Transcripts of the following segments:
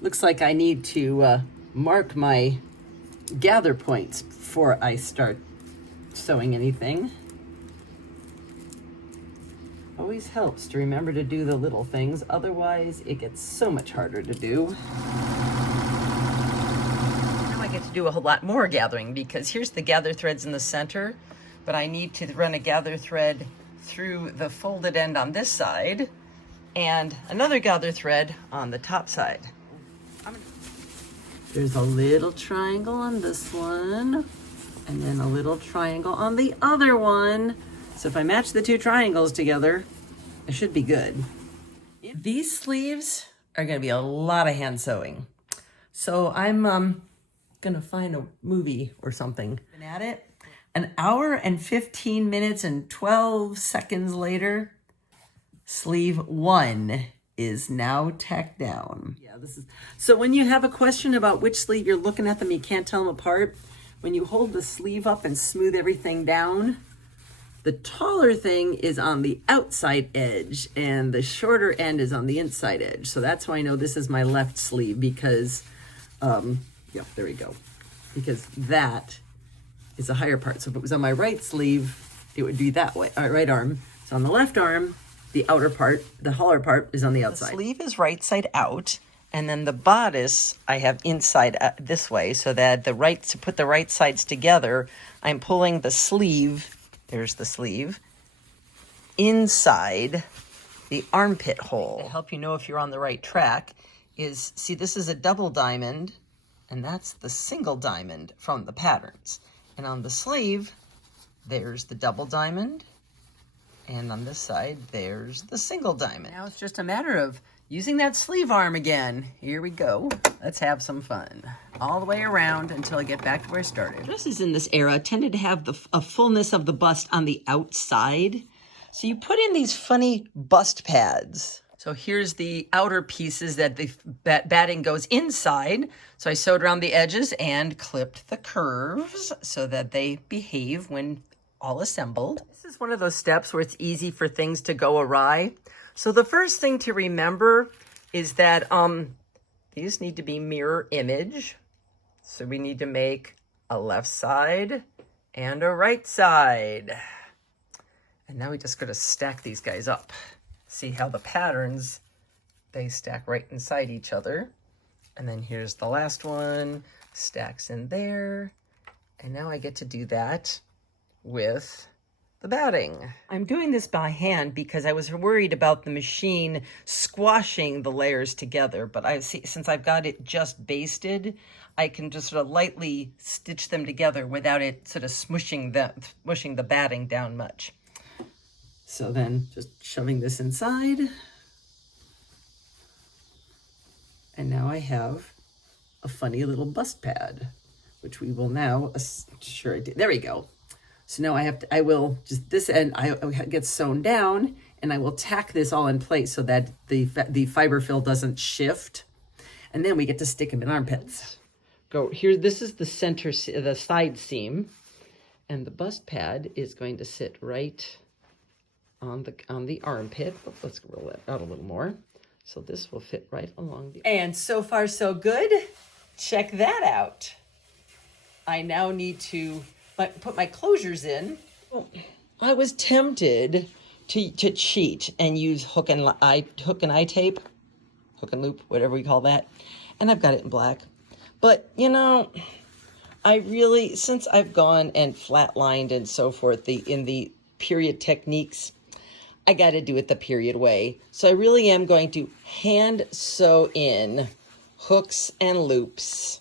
Looks like I need to mark my gather points before I start sewing anything. Always helps to remember to do the little things, otherwise it gets so much harder to do. Now I get to do a whole lot more gathering because here's the gather threads in the center, but I need to run a gather thread through the folded end on this side and another gather thread on the top side. There's a little triangle on this one and then a little triangle on the other one. So if I match the two triangles together, it should be good. These sleeves are gonna be a lot of hand sewing. So I'm gonna find a movie or something. Been at it, an hour and 15 minutes and 12 seconds later, sleeve 1 is now tacked down. Yeah, this is, so when you have a question about which sleeve you're looking at them, you can't tell them apart. When you hold the sleeve up and smooth everything down, the taller thing is on the outside edge and the shorter end is on the inside edge. So that's why I know this is my left sleeve because, yeah, there we go. Because that is a higher part. So if it was on my right sleeve, it would be that way, right arm. So on the left arm, the outer part, the hollow part is on the outside. The sleeve is right side out. And then the bodice I have inside this way so that to put the right sides together, I'm pulling the sleeve, there's the sleeve, inside the armpit hole. To help you know if you're on the right track is, see, this is a double diamond and that's the single diamond from the patterns. And on the sleeve, there's the double diamond. And on this side, there's the single diamond. Now it's just a matter of using that sleeve arm again. Here we go. Let's have some fun. All the way around until I get back to where I started. Dresses in this era tended to have a fullness of the bust on the outside. So you put in these funny bust pads. So here's the outer pieces that the batting goes inside. So I sewed around the edges and clipped the curves so that they behave when all assembled. This is one of those steps where it's easy for things to go awry. So the first thing to remember is that these need to be mirror image. So we need to make a left side and a right side. And now we just gotta stack these guys up. See how the patterns, they stack right inside each other. And then here's the last one, stacks in there. And now I get to do that with the batting. I'm doing this by hand because I was worried about the machine squashing the layers together, but since I've got it just basted, I can just sort of lightly stitch them together without it sort of smushing the batting down much. So then just shoving this inside. And now I have a funny little bust pad, which we will now, there we go. So now I will just, this end I get sewn down and I will tack this all in place so that the fiber fill doesn't shift. And then we get to stick them in armpits. Go here, this is the center, the side seam. And the bust pad is going to sit right on the armpit. But let's roll that out a little more. So this will fit right along the, and so far so good. Check that out. I now need to put my closures in. I was tempted to cheat and use hook and eye tape, hook and loop, whatever we call that. And I've got it in black. But you know, I really, since I've gone and flatlined and so forth in the period techniques, I got to do it the period way. So I really am going to hand sew in hooks and loops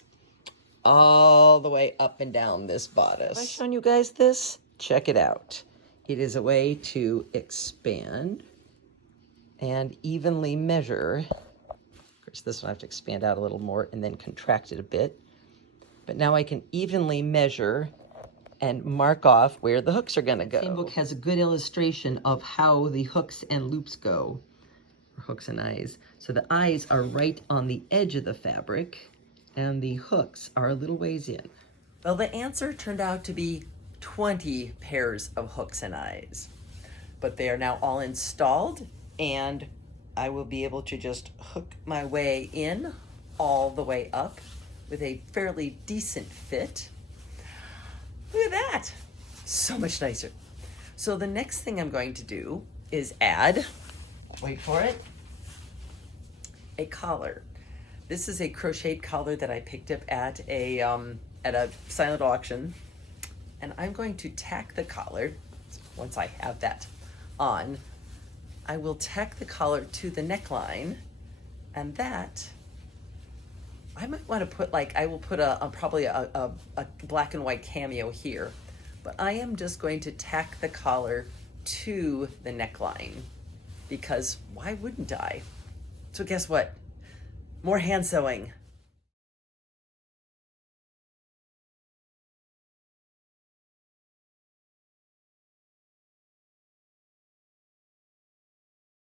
all the way up and down this bodice. Have I shown you guys this? Check it out. It is a way to expand and evenly measure. Of course, this one I have to expand out a little more and then contract it a bit. But now I can evenly measure and mark off where the hooks are going to go. The same book has a good illustration of how the hooks and loops go, or hooks and eyes. So the eyes are right on the edge of the fabric, and the hooks are a little ways in. Well, the answer turned out to be 20 pairs of hooks and eyes, but they are now all installed, and I will be able to just hook my way in all the way up with a fairly decent fit. Look at that. So much nicer. So the next thing I'm going to do is add, wait for it, a collar. This is a crocheted collar that I picked up at a silent auction. And I'm going to tack the collar, once I have that on, I will tack the collar to the neckline, and that, I might want to put I will put probably a black and white cameo here, but I am just going to tack the collar to the neckline, because why wouldn't I? So guess what? More hand sewing.